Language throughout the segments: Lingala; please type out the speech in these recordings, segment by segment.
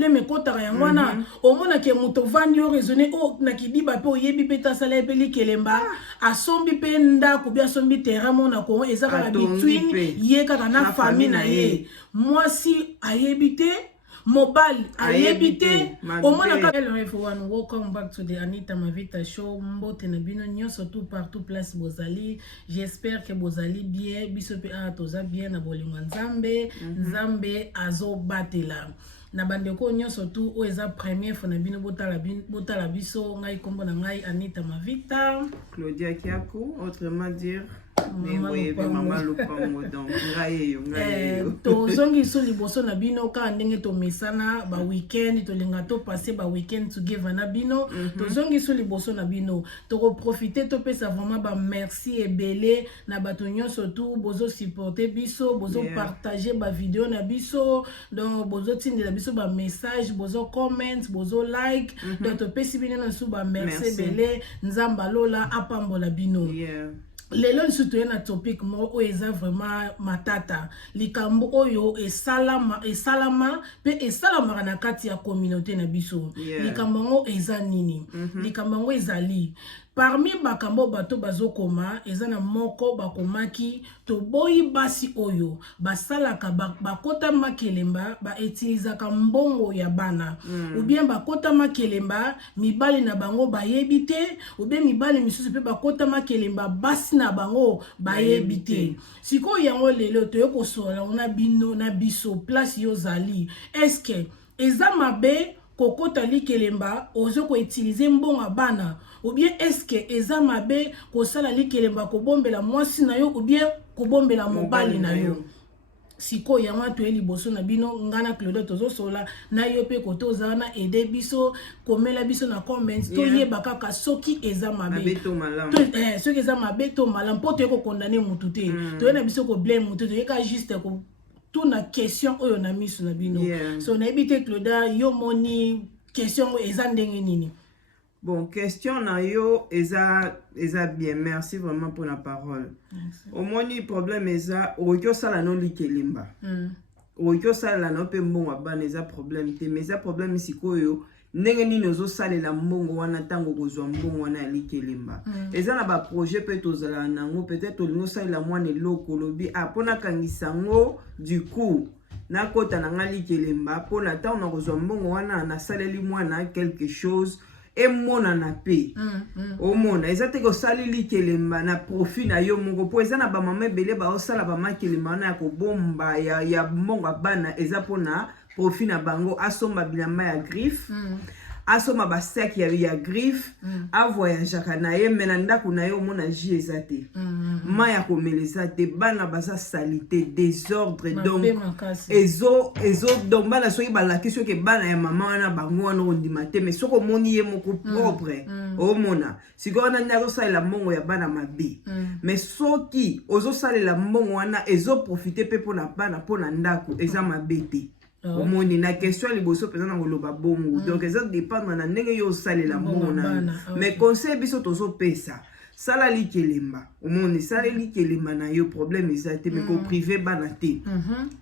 problème ekotaka yango wana omona ke moto vandi o raisonner o na kidiba pe oyebi pe tasala pe likelemba asombi pe ndako bi asombi terrain mona ko ezaka na between ye kaka na famille na ye mwasi ayebi te mobile ayebite omona ka hello everyone, welcome back to the Anita Mavita show. Mbote na bino nyonso tout partout place bozali, j'espère que bozali bien biso pe toza bien na bolingo nzambe nzambe azo batela na bandeko nyonso tout o eza première fois na bino botala biso ngai kombo na ngai Anita Mavita Claudia Kiakou, autrement dire Maman Lupango, donc to zongi so liboso na bino ka ndenge to mesana ba weekend to lenga to passer ba weekend together na bino to zongi so liboso na bino to profiter to pesa vraiment ba merci ebele na bato nyonso tout bozo supporter biso bozo partager ba vidéo na biso donc bozo tindela biso ba message bozo comment bozo like donc to pesi bino na su ba merci ebele nzamba lola apambola bino. Lelo nsuto na topic mo o eza vraiment matata likambo oyo esalama pe esalama na kati ya communauté na biso likambo ngo eza nini likambo ngo ezali parmi bakambo bato bazokoma eza na moko bakomaki to boyi basi oyo basalaka bakota makelemba utilisaka mbongo ya bana ou bien bakota makelemba mibali na bango bayebite ou bien mibali misusu pe bakota makelemba basi na bango bayebite siko yango lelo to yoko sola ona bino na biso place yo zali est-ce que eza mabe kokota likelemba ozo ko utiliser mbongo bana ou bien est-ce que eza mabe ko sala likelemba ko bombela mwasi na yo ou bien ko bombela mobali na yo siko yango to eli boso na bino ngana Claude tozo sola na yo pe ko toza na aider biso komela biso na comments to yeba kaka soki eza mabe to malam soki eza mabe to malam poto ko condamner mutu te to na biso ko blame mutu to yeka juste ko tout na question oyo na misu na bino so na ebite Claude yo moni question eza ndenge nini. Bon, question na yo eza bien, merci vraiment pour la parole. Au moins ni problème eza okyo sala no likelemba. Okyo sala no pe mbongo abana eza problème te, mais eza problème sikoyo ndenge nini ozo salela mbongo wana tango kozwa mbongo wana likelemba. Eza na ba projet pe tozala nango peut-être olingo salela mwana eloko lobi apona kangisa ngo du coup na kota na ngali kelemba pona ta on kozwa mbongo wana na saleli mwana quelque chose et mona na pe o mona ezate ko saleli kelemba na profit na yo moko po eza na ba mama ebele ba osala ba makelemba na ko bomba ya mbongo bana eza pona profit na bango asomba bilamba ya griffe asoma ba sac ya griffe a voyager kana ye menanda kuna yo mona ji ezate maya komeleza te bana baza salité désordre donc ezo donc bana soki balaki soki bana ya mama wana bango wana ondima te mais soko moni ye moko propre o mona siko na ndazo sala mbongo ya bana mabe mais soki ozo sala mbongo wana ezo profiter pe pona bana pona ndako eza mabe te. Omoni na question liboso pesa na koloba bongo donc ça dépendre na ndenge yo salela mbona mais conseil biso tozo pesa sala likelemba omoni sala likelemba na yo problème ezate mais ko privé bana te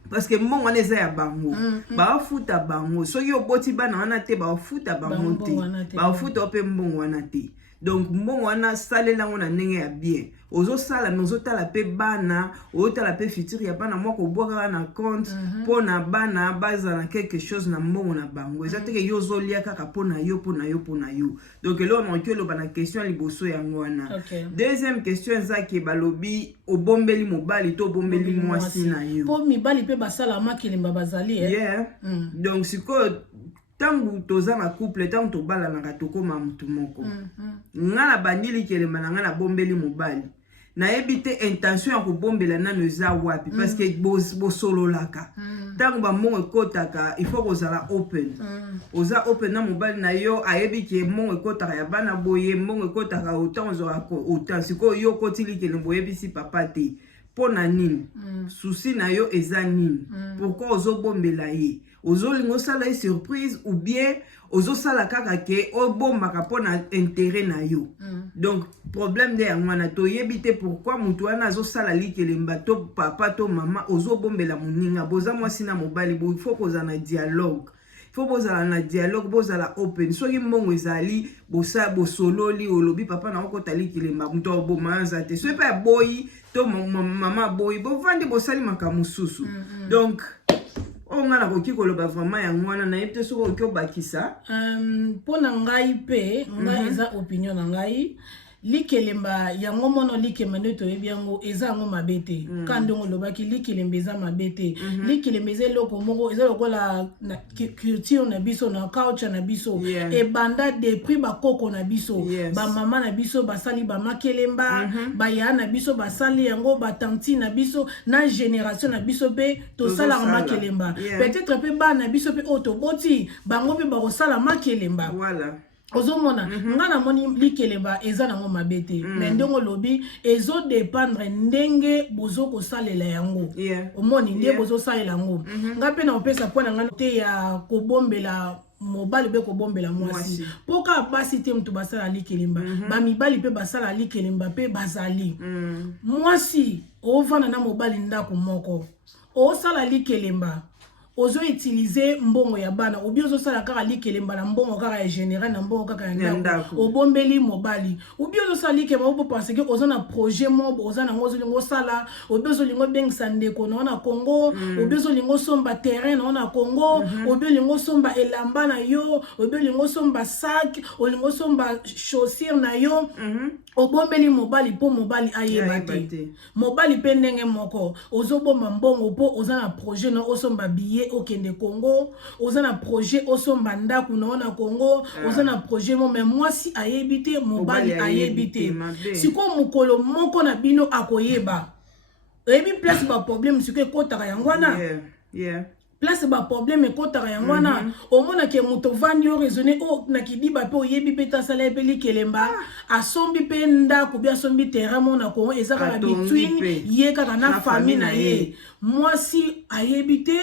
parce que mbongo wana eza ya bango ba futa bango so yo boti bana wana te ba futa bango te ba futa pe mbongo wana te donc mbongo wana salela ngona ndenge ya bien ozo sala nozo tala pe bana ozo tala pe futur ya bana moko boka na compte pona bana baza na quelque chose na mbongo na bango ezate ke yo zo lia kaka pona yo donc là on a bana question liboso ya ngwana. Deuxième question ezaki balobi obombeli mobali to bombeli mwasi na yo po mibali pe basala makelemba bazali donc siko tangu toza na couple tangu to bala na katokoma mutu moko ngana bandili kelemba na ngana bombeli mobali na ebite intention ya kobombela nano eza wapi parce que bo solo laka tangu ba mongo ekotaka il faut kozala open oza open na mobali na yo ayebi ke mongo ekotaka ya bana boye mongo ekotaka autant ozora ko autant siko yo kotili kelembo yebisi papa te pona nini souci na yo eza nini pourquoi ozobombela ye ozolingo sala surprise ou bien ozosala kaka ke obombaka pona intérêt na yo donc problème de ngwana to yebite pourquoi mutu wana azosala likelemba to papa to mama ozobombela muninga boza mwasi na mobali bo il faut kozana dialogue faut bozala na dialogue bozala open soki mbongo ezali bosololi olobi papa na okota likelemba muto abomanza te soki pa boyi to mama boyi bovandi bosali makambo mosusu donc nga na koki koloba vraiment yango wana nayebi te soki okoki obakisa mpo na ngai mpe ngai eza opinion na ngai likelemba yango mono likemba nde toyebi yango eza yango mabe te ka ndenge olobaki likelemba eza mabe te likelemba eza eloko moko eza lokola culture na biso na culture na biso ebanda depuis bakoko na biso bamama na biso basali bamakelemba baya na biso basali yango batanti na biso na génération na biso mpe tosalaka makelemba peut-être mpe bana na biso mpe oyo toboti bango mpe bakosala makelemba ozomona nga namoni likelemba eza nango mabe te me ndenge olobi ezodépendre ndenge bozokosalela yango omoni nde bozosalela yango nga mpe na opesa mpo na nga te ya kobombela mobali mpe kobombela mwasi mpoka basi te mutu basala likelemba bamibali mpe basala likelemba mpe bazali mwasi ovanda na mobali ndako moko osala likelemba ozo utiliser mbongo ya bana obi ozo sala kaka likelemba na mbongo kaka ya général na mbongo kaka ya ndako obombeli mobali obi ozo sala likelemba obo parce que ozo na projet mob ozo na ngozo lingo sala obi ozo lingo bengisa ndeko na Congo obi ozo lingo somba terrain na Congo obi lingo somba elamba na yo obi lingo somba sac olingo somba chaussure na yo obombeli mobali po mobali ayeba te mobali pe ndenge moko ozobomba mbongo po oza na projet na osomba billet okende Congo oza na projet osomba ndaku na Congo oza na projet mo mais mwasi ayebi te mobali ayebi te siko mukolo moko na bino akoyeba ebi place ba problème siko ekotaka yango wana place ba problème ekotaka yango wana omona ke muto vandi o raisonner o na kidiba pe oyebi pe tasala pe likelemba asombi pe ndako bi asombi terrain mo na Congo ezaka na between ye kaka na famille na ye mwasi ayebi te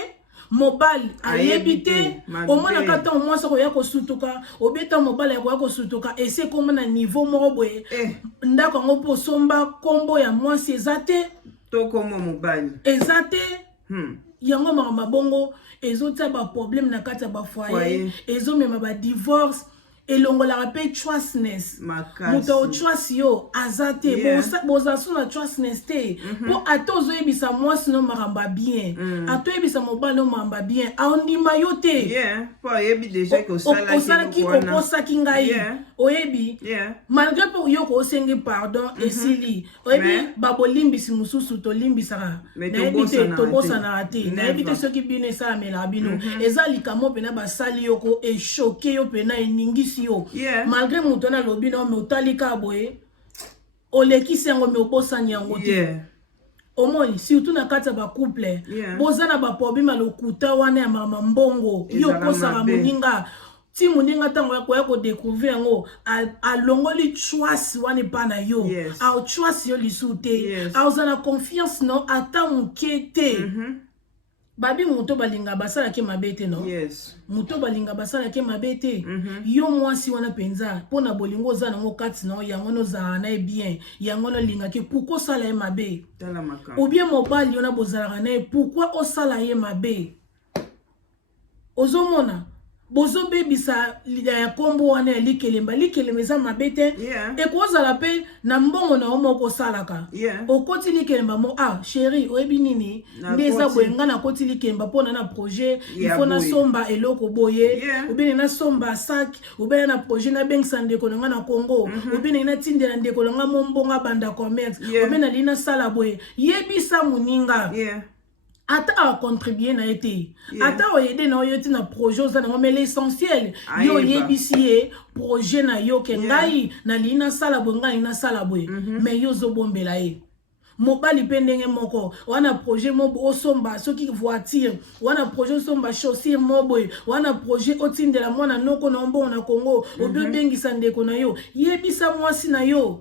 mobali ayebi te omona kata omwasi koya kosutuka obeta mobali koya kosutuka ese koma na niveau moko boye ndako ngo po somba kombo ya mwasi ezate to komo mobali ezate yango mabongo ezotia ba problème na kati ya ba foyer ezomema ba divorce elongola pe choiceness muto choice yo azate boza sona choiceness te po atozo yebisa mwasi no maramba bien ato yebisa mobali no maramba bien aondima yo te po yebi déjà ko sala ki kokosa kingai oyebi malgré po yo ko sengi pardon esili oyebi babolimbisi mususu to limbisaka na tobosa na ate na ebite soki bino esala mela bino ezali kamo pena basali yo ko e choquer yo pena eningi malgré muto na lobi na me otalika boye olekisi yango me obosani yango te omoni surtout na kati ya ba couple boza na ba problème lokuta wana ya mama mbongo yo kosaka moninga ti moninga tango ya ko découvrir yango alongoli choice wana pa na yo au choice yo lisute au za confiance no ata mukete babi muto balinga basala ke mabete no muto balinga basala ke mabete yo mwasi wana penza pona bolingo za nango kati no yango no za na bien yango no linga ke pourquoi sala ye mabe ou bien mobali yona bozala na pourquoi osala ye mabe ozomona bozo bebisa ya kombo wana ya likelemba za mabete ekozala pe na mbongo na omoko salaka okoti likelemba mo chérie oyebi nini ndeza boyenga na koti likelemba pona na projet ifo na somba eloko boye obene na somba sac obene na projet na bengisa ndeko na nga na Congo obene na tindela ndeko na nga mombonga banda commerce obene lina sala boye yebisa muninga ata a contribuer na été ata o aider na yo na projet za na mais l'essentiel yo yebisi projet na yo ke ngai na lina sala bo ngai na sala boye mais yo zo bombela ye mobali pendenge moko wana projet mobo osomba soki voiture wana projet osomba chaussure mobo wana projet otindela mwana noko na mbongo na Congo obengisa ndeko na yo yebisa mwasi na yo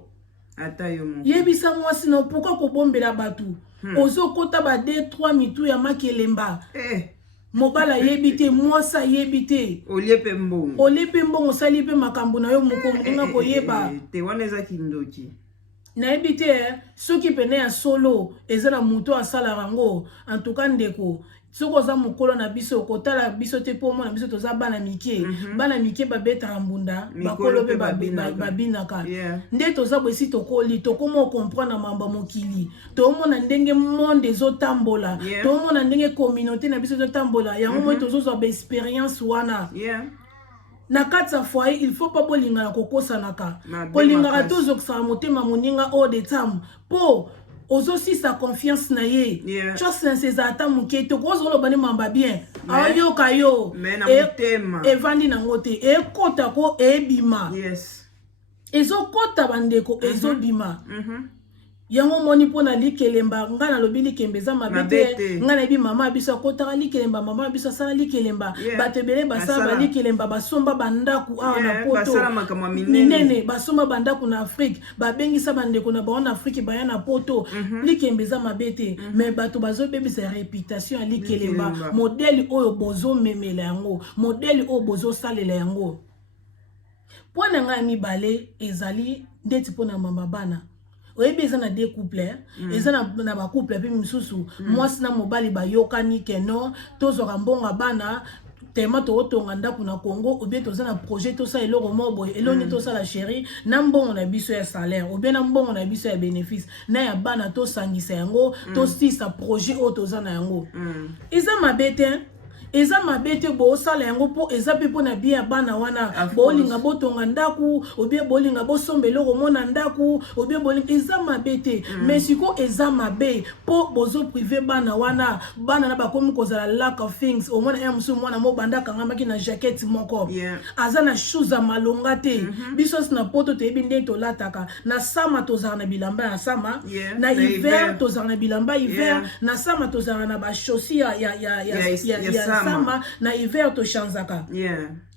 ata yo mo yebisa mwasi na pourquoi ko bombela batu ozo kota ba 2-3 mitu ya makelemba mobala yebite mwasa yebite olepe mbongo sali pe makambo na yo moko nga koyeba te wana za kindoki nayebi te soki pene ya solo eza na moto asala rango en tout cas ndeko soko za mukolo na biso kotala biso te po mona biso toza bana mike bana mike babeta mbunda bakolo pe babinaka nde toza bwesi tokoli tokoma comprendre mamba mokili tomona ndenge monde ezotambola tomona ndenge communauté na biso ezotambola yango moi tozozwa ba expérience wana na kati ya foyer il faut pas bolingana kokosanaka kolingaka tozokisaka motema moninga o de tam po aussi sa confiance na ye chose na ses ata muke to ko zo bani mamba bien ayo kayo evandi na ngote e kota ko ebima ezo kota bandeko ezo bima yango moni pona likelemba ngana lobi likembeza mabete ngana ebi mama biso kota likelemba mama biso sala likelemba batebele basaba likelemba basomba bandaku awa na poto minene basomba bandaku na Afrique babengisa bandeko na ba na Afrique baya na poto likembeza mabete mais bato bazo bebisa réputation ya likelemba modèle oyo bozo memela yango modèle oyo bozo salela yango pona ngana mibale ezali ndeti pona mama bana oyebi eza na deux couples eza na ba couple pe misusu mwasi na mobali bayokani keno tozora mbonga bana tema totonga ndaku na Congo ou bien toza na projet to sa eloko mobo eloni to sala chérie na mbongo na biso ya salaire ou bien na mbongo na biso ya bénéfice na ya bana to sangisa yango to sisa projet o toza na yango eza mabete eza mabete bo sala yango po eza pe pona bia bana wana bolinga botonga ndaku obie bolinga bosombelo komona ndaku obie bolinga eza mabete mais siko eza mabe po bozo privé bana wana bana na bakomi kozala lack of things omona ya musu mwana mo bandaka ngamaki na jacket moko aza na shoes malonga te biso na poto te binde to lataka na sama tozana na bilamba ya sama na hiver tozana na bilamba hiver na sama tozana na ba chaussures ya sama na hiver to chanzaka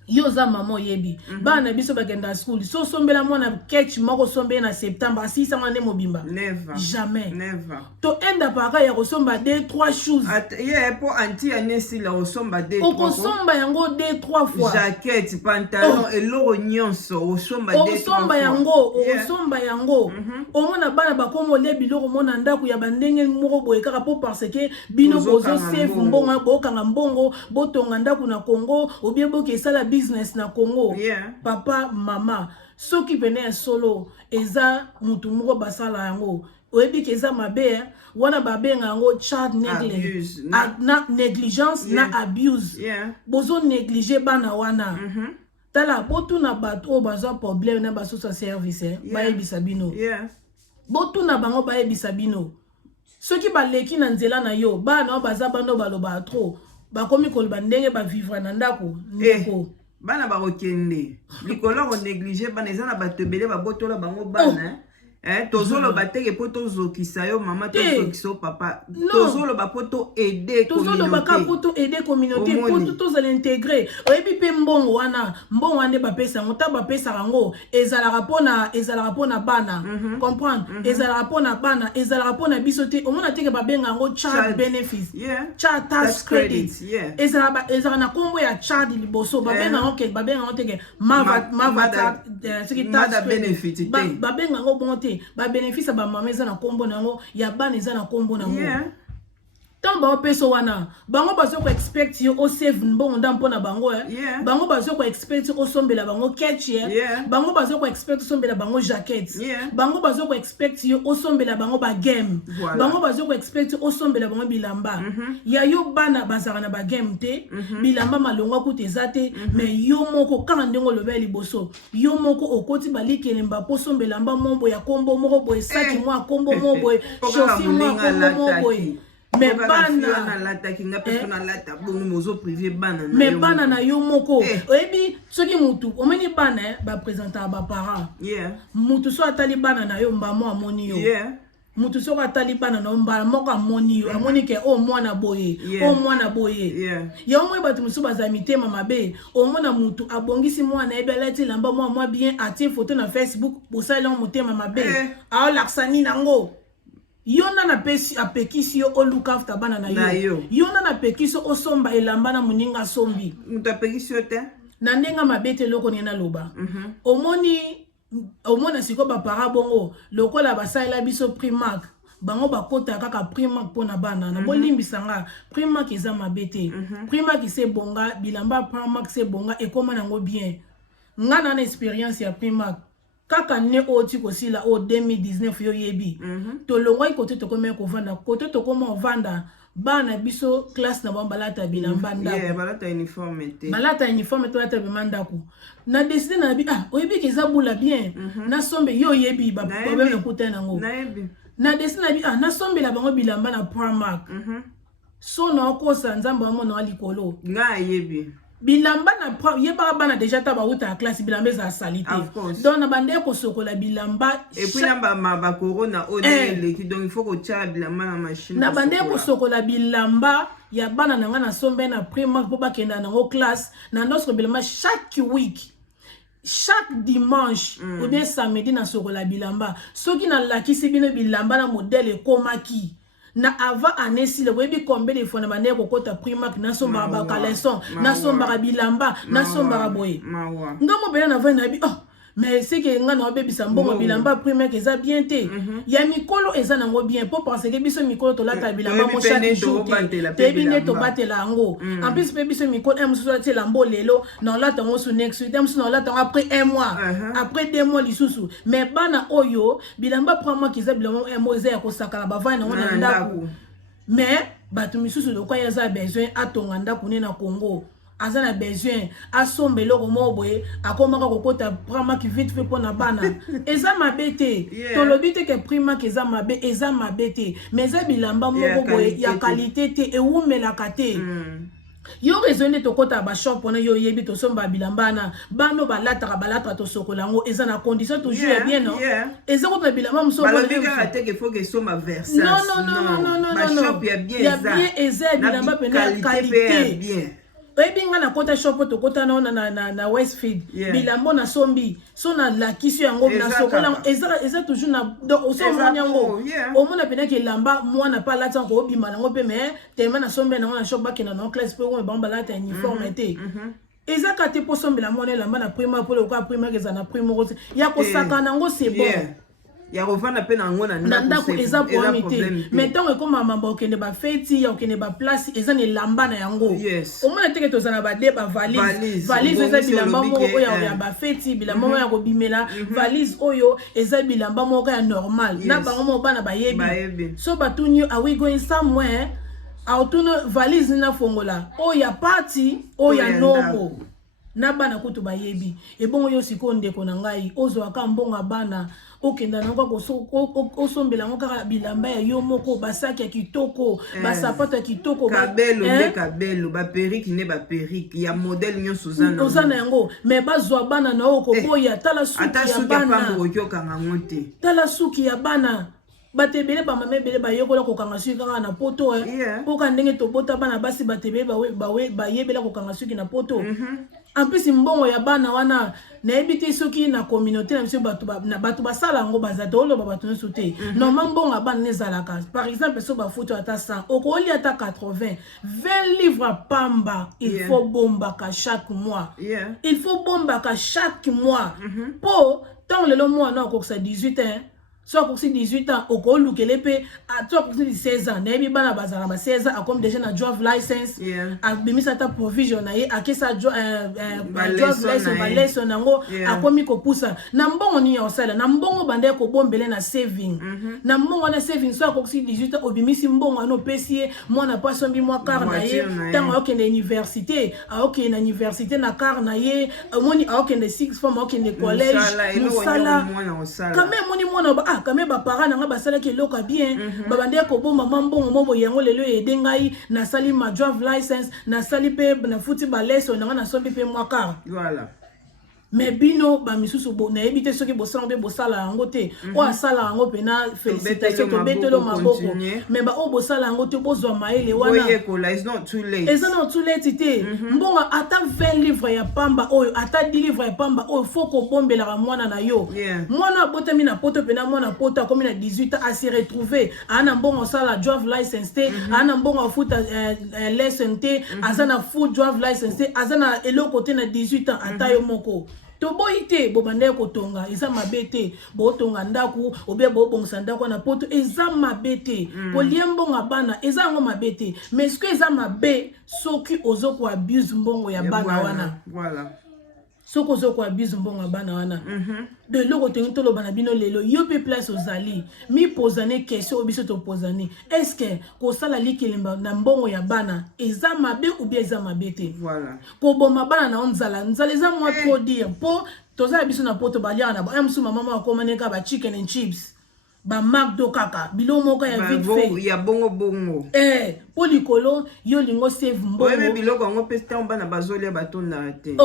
yo za mama yebi bana biso bagenda school so sombela mwana catch moko sombe na septembre asisa ngane mobimba jamais to enda paka ya kosomba 2-3 shoes po anti anesi la osomba 2-3 okosomba yango 2-3 fois jacket pantalon eloko nyonso osomba 2-3 osomba yango omona bana bakomo le biloko mona ndaku ya bandenge moko boye kaka po parce que bino bozo save mbongo bokanga mbongo botonga ndaku na Congo obie boke sala business na Congo papa mama soki pene ya solo eza mutu moko basala yango oyebi ke eza mabe wana babenga yango child neglect na négligence na abuse bozo négliger bana wana tala botu na bato baza problème na basosa service bayebisa bino botu na bango bayebisa bino soki baleki na nzela na yo bana baza bando baloba trop bakomi koloba ndenge ba vivre na ndako ndeko bana bakokende likolo ko négliger bana eza na bato ebele babotola bango bana tozolo bateke po tozokisa yo mama tozokisa papa tozolo bapoto aider communauté tozolo baka poto aider communauté po tozala intégrer oyebi pe mbongo wana nde bapesa ngo ta bapesa rango ezalaka pona bana comprendre ezalaka pona bana ezalaka pona biso te omona teke babenga ngo child benefits child tax credit ezalaka na kombo ya child liboso babenga ngo teke mavata tax benefit babenga ngo bongo te ba bénéfice ba mama eza na kombo nango ya bana eza na kombo nango tamba peso wana bango bazo ko expect yo o save mbongo ndampo na bango bango bazo ko expect o sombela bango catch bango bazo ko expect sombela bango jacket bango bazo ko expect yo o sombela bango ba game bango bazo ko expect o sombela bango bilamba ya yo bana bazaka na ba game te bilamba malonga kuteza te mais yo moko kanga ndengo lobela liboso yo moko okoti balikelemba po sombela mba mombo ya kombo moko boye saki mwa kombo moko boye chaussure mwa kombo moko boye mais bana na yo moko oyebi soki mutu omeni bana ba présenter ba parents mutu so atali bana na yo mbamo amoni yo mutu so atali bana na mbala moko amoni yo amoni ke o mwana boye ya omwe batu musu bazamite mama be omona mutu abongisi mwana ebelati lamba mwa bien atie photo na Facebook bosala mutema mabe a laksani nango yona na pesi apekisi yo o look after bana na yo yona na pekisi o somba elamba na muninga sombi muta pekisi yo te na ndenga mabete loko nena loba omoni au moins siko ba para bongo lokola basalela biso Primark bango bakota kaka Primark pona bana na bolimbisanga Primark eza mabete Primark se bonga bilamba Primark se bonga ekoma nango bien ngana na experience ya Primark kaka ne oti kosila o 2019 yo yebi to longwa côté to koma ko vanda côté to koma vanda bana biso classe na balata bilamba ndako balata uniforme to lata bimanda ku na décider na bi oyebi ke zabula bien na sombe yo yebi ba problème kutana ngo na décider na bi na sombe la bango bilamba na Primark so na okosa nzamba mo na likolo nga yebi bilamba na yeba bana déjà ta ba uta classe bilamba za salite donc na bande ko sokola bilamba et puis na ba corona odele qui donc il faut ko tia bilamba na machine na bande ko sokola bilamba ya bana nanga na sombe na Primark po ba kenda na ngo classe na notre bilamba chaque week chaque dimanche ou bien samedi na sokola bilamba soki na lakisi bino bilamba na modèle komaki na avant année si le webi combien de fois na bande ko kota Primark na somba ba caleçon na somba bilamba na somba boye ngamo bela na vana bi mais c'est que nga na bebi sambongo bilamba Primark eza bien te ya mikolo eza nango bien pour parce que biso mikolo to lata bilamba mo chaque jour te bine to batela ngo en plus pe biso mikolo em so te lambo lelo na lata ngo su next week em so na lata après un mois après 2 mois lisusu mais bana oyo bilamba Primark eza bilamba un mois eza ya ko sakala ba vana na ndako mais batu misusu de quoi eza besoin atonga ndako ne na Congo azana besoin asombe loko moboye akomaka kokota Primark vite fait pona bana eza mabete to lobite ke Primark eza mabete mais eza bilamba moko boye ya qualité te e umela kate yo raisonné to kota ba shop pona yo yebi to somba bilamba na bano balata to sokolango eza na condition toujours bien non eza ko bilamba mso ba lobi ka te que faut que somba Versace non ba shop ya bien eza bilamba pena qualité bien ebinga na kota shop to kota na Westfield bilambo na sombi so na la kisu yango na sokola eza toujours na so monyango o mona pena ke lamba mwana pa lata ko bima nango pe mais tellement na sombe na shop ba kena na classe pe ko bamba lata uniforme te eza kate po sombe la mona lamba na Primark po le ko Primark eza na Primark ya ko saka nango c'est bon ya rovana pe na ngona ndako eza problème te mais tant que mama okende ba feti ya okende ba place eza ne lamba na yango au moins teke to zana ba de ba valise eza bilamba moko oyo ya ba feti bilamba moko ya ko bimela valise oyo eza bilamba moko ya normal na bango mo bana ba yebi so batuni are we going somewhere autono valise na fongola oyo ya party oyo ya nomo na bana kutu ba yebi e bongo yo siko ndeko na ngai ozo aka mbonga bana okenda nango osombela ngo kaka bilamba ya yo moko basaki ya kitoko basapato ya kitoko kabelo ba perruque ne ba perruque ya modèle nyonso ozana yango mais bazwa bana na oko boya tala suki ya bana batebele ba mamebele ba yekola ko kanga suki kaka na poto po ka ndenge to bota bana basi batebele ba yebela ko kanga suki na poto en plus mbongo ya bana wana na ebite soki na communauté na biso batu basala ngo bazata olo babatu nso te normalement mbongo bana nezalaka par exemple so ba photo ata 100 okoli ata 80 20 livres pamba il faut bombaka chaque mois il faut bombaka chaque mois po tant le mois na ko 18 ans soit pour 18 ans au col lukele pe à toi pour 16 ans nebi bana bazala ba 16 ans comme déjà na drive license a bimisa ta provision na ye akesa drive license ba lesson nango akomi ko pusa na mbongo ni osala na mbongo bande ko bombele na saving na mbongo na saving soit pour 18 ans obimisi mbongo no pesie mwana paso mbi mwa car na ye tango okende université okende na université na car na ye moni okende 6 form okende collège musala quand même moni mwana kame ba parents nanga basala ke loka bien babande ko bomba mbongo mobo yango lelo edengai na sali ma drive license na sali pe na futi ba lesson nanga na sombi pe mwaka voilà mais bino ba misusu bo na ebite soki bosala be bosala yango te o asala yango pe na félicitations to betelo maboko mais ba o bosala yango te bozwa maele wana it's not too late te mbongo ata 20 livres ya pamba oyo ata 10 livres ya pamba oyo faut ko bombela ka mwana na yo mwana abotami na poto pe na mwana poto akomi na 18 ans a se retrouver ana mbongo sala drive license te ana mbongo afuta lesson te azana full drive license te azana eloko te na 18 ans ata yo moko to boite bo bande ko tonga eza mabete bo tonga ndaku obie bo bongsa ndaku na poto eza mabete ko liembonga bana eza ngo mabete mais ce que eza mabe soki ozo ko abuse mbongo ya bana wana voilà soko zo ko abuse mbongo bana wana de loko tengi lo bana bino lelo yo pe place ozali mi posane question obiso to posane est-ce que ko sala likelemba na mbongo ya bana eza mabe ou bien eza mabete voilà ko boma bana na onzala nzala eza moi trop dire po toza biso na poto balia na ba msu mama wa komaneka ba chicken and chips ba McDo kaka bilo moko ya vite fait ya bongo po likolo yo lingo save mbongo oye biloko ngo pe tamba na bazolia batonda te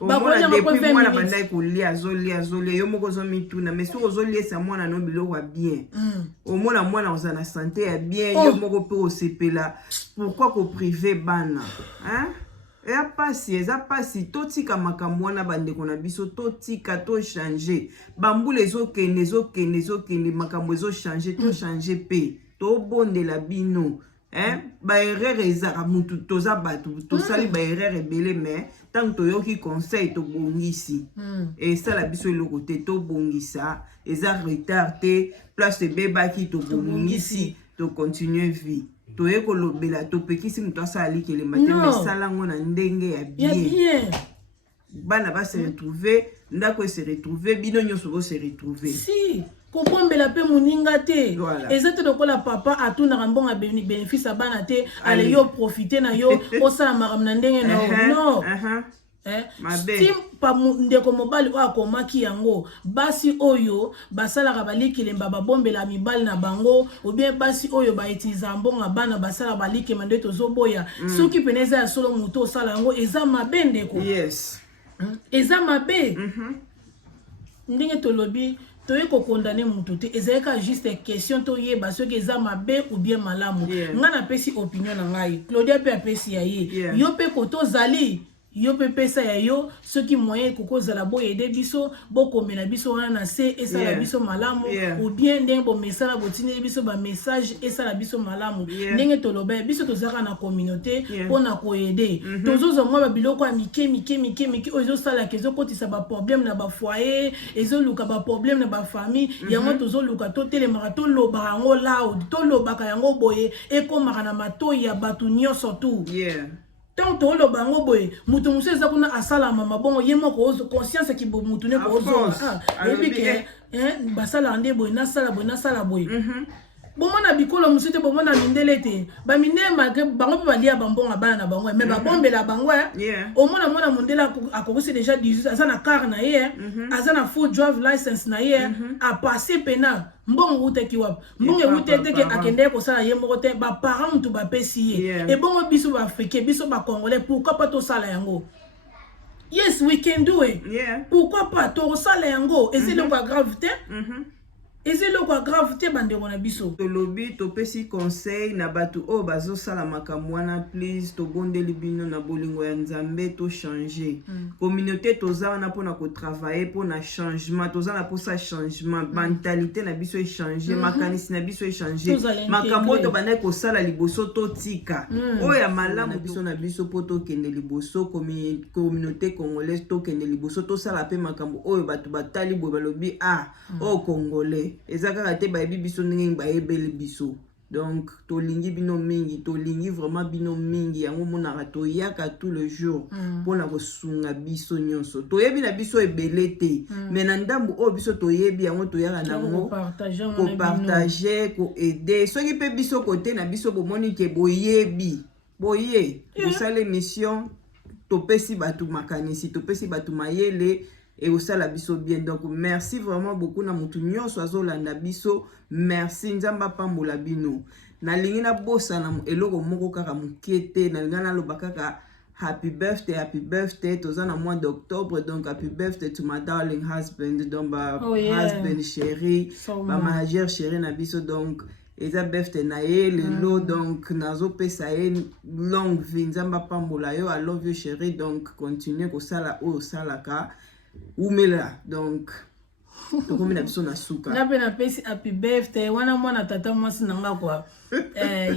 bakonya depuis mwana bandai kolia azolia yo moko zomituna mais soki ozoliesa mwana no biloko ya bien omona mwana oza na santé ya bien yo moko mpe osepela pourquoi koprive bana eza pasi totika makambo wana bandeko na biso totika tochange bambula ezokende makambo ezochange tochange mpe tobondela bino baerreur ezaka mutu toza bato tosali baerreur ebele mais tant toyoki conseil tobongisi esala biso eloko te tobongisa eza retard te place ebebaki tobongisi tocontinue vie toye kolobela topekisi mutu asala likelemba te mais sala ngo na ndenge ya bien bana base retrouver ndako ese retrouver bino nyonso bose retrouver si kobombela pe moninga te eza te lokola papa atunaka mbongo bénéfice bana te ale yo profiter na yo osala makambo na ndenge na no si pa ndeko mobali oyo akomaki yango basi oyo basalaka balikelemba babombela mibali na bango ou bien basi oyo bautiliza mbongo bana basala balikema nde tozoboya soki pene eza ya solo moto osala yango eza mabe ndeko eza mabe ndenge tolobi toye ko condamner mutu te ezalaka juste question to yeba soki eza mabe ou bien malamu nga na pesi opinion na ngai Claudia pe apesi ya ye yo pe koto zali yo pe pesa ya yo soki moyen kokozala boye de biso bokomela biso wana na se esala biso malamu ou bien ndenge bo message botindeli biso ba message esala biso malamu ndenge toloba biso tozaka na communauté pona ko aider tozozo mwa ba biloko ya mike ozo sala kezo kotisa ba problème na ba foyer ezo luka ba problème na ba famille yango tozo luka to telemaka to loba yango loud to lobaka yango boye ekomaka na matoi ya batu nyonso tout tant to lo bango boye mutu muso eza kuna asala mama bongo ye moko ozo conscience ki bo mutu ne ko ozo ebike basala ande boye na sala boye bomona bikolo muso te bomona mindele te ba mindele malgré bango pe balia bambonga bana na bango mais ba bombela bango omona mona mondela akobose déjà 18 azana car na ye azana full drive license na ye a passer pena mbongo uteki wapi mbongo utete ke akende ko sala ye moko te ba parents mutu ba pesi ye et bongo biso ba africain biso ba congolais pourquoi pas to sala yango yes we can do it pourquoi pas to sala yango et c'est donc gravité eze loko grave te bandeko na biso tolobi topesi conseil na bato oyo bazosala makambo wana please tobondeli bino na bolingo ya nzambe to changer communauté toza wana mpona kotravailler mpona changement toza na mposa changement mentalité na biso echanger makanisi na biso echanger makambo oyo tobandaki kosala liboso totika oyo ya malamu biso na biso mpo tokende liboso communauté congolaise tokende liboso tosala mpe makambo oyo bato batali boye balobi oyo congolais eza kaka te bayebi biso ndenge bayebeli biso donc tolingi bino mingi tolingi vraiment bino mingi yango monaka toyaka tout le jour mpona kosunga biso nyonso toyebi na biso ebele te mais na ndambu oyo biso toyebi yango toyaka nango kopartage koaide soki mpe biso kote na biso bomoni ke boyebi bosala émission topesi bato makanisi topesi bato mayele et osala biso bien donc merci vraiment beaucoup na mutu nyonso azolanda biso merci nzamba pambola bino nalingi na bosa na eloko moko kaka mukete nalinga naloba kaka happy birthday toza na mois d'octobre donc happy birthday to my darling husband donc husband chéri ba manager chéri na biso donc eza birthday na ye lelo donc nazopesa ye longue vie nzamba pambola yo I love you chéri donc continue kosala oyo osalaka umela donc tokomi na biso na suka nga pe na pesi happy birthday wana mwana tata mwasi nanga kwa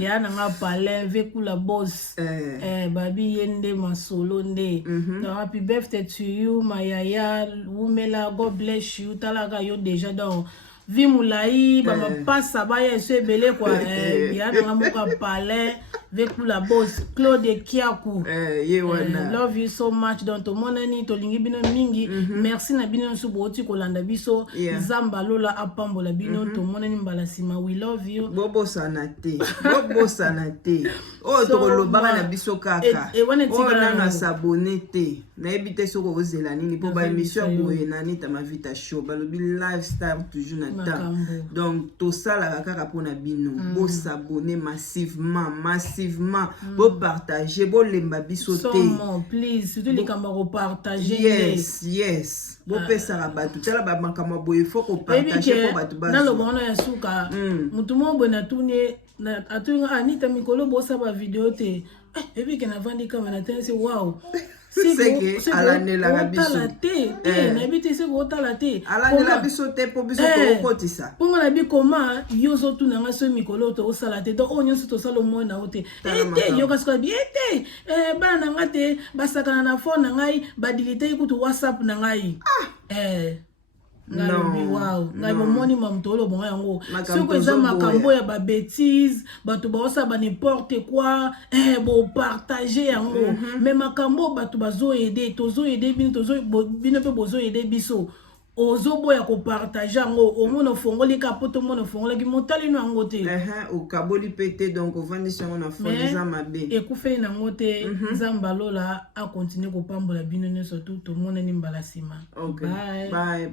ya nanga palin vekula boss babi yende masolo nde happy birthday to you mayaya wumela God bless you talaka yo déjà donc vi mulai ba mapasa ba ya so ebele kwa ya nanga moka palin vekula boss Claude Kiaku love you so much donc to monani to lingi bino mingi merci na bino so boti kolanda biso zamba lola apambola bino to monani mbala sima we love you bobo sanate o to kolobaka na biso kaka o na s'abonner te na ebite soko ozela nini po ba émission boye nani ta ma vita show balobi lifestyle toujours na temps donc to sala kaka pona bino bo s'abonner massivement bo partager bo lemba biso te please surtout les camarades partager yes bo pesa rabatu tala ba makama boye faut ko partager pour batu ba na lo bona ya suka mutu mo bona tune na atunga anita mikolo bo sa ba video te ebi ke na vandi kama na tense wow c'est alanela biso na ebite se ko tala te alanela biso te po biso ko kotisa pongo na bi koma yozo tu na ngaso mikolo to osala te to onyo so to sala mo na ote ete yo kasko bi ete bana na ngate basakana na phone na ngai badilite ikutu WhatsApp na ngai ngalobi wow ngai bomoni mamtolo bonga yango soko eza makambo ya ba bêtise bato baosa ba n'importe quoi bo partager yango mais makambo bato bazo aider tozo aider bino pe bozo aider biso ozo boya ko partager yango omono fongoli kapoto mono fongola ki motali no yango te o kaboli pete donc ovandisa na fondiza mabe ekufe na ngote nzamba lola a continuer ko pambola bino nyonso tout to monani mbala sima bye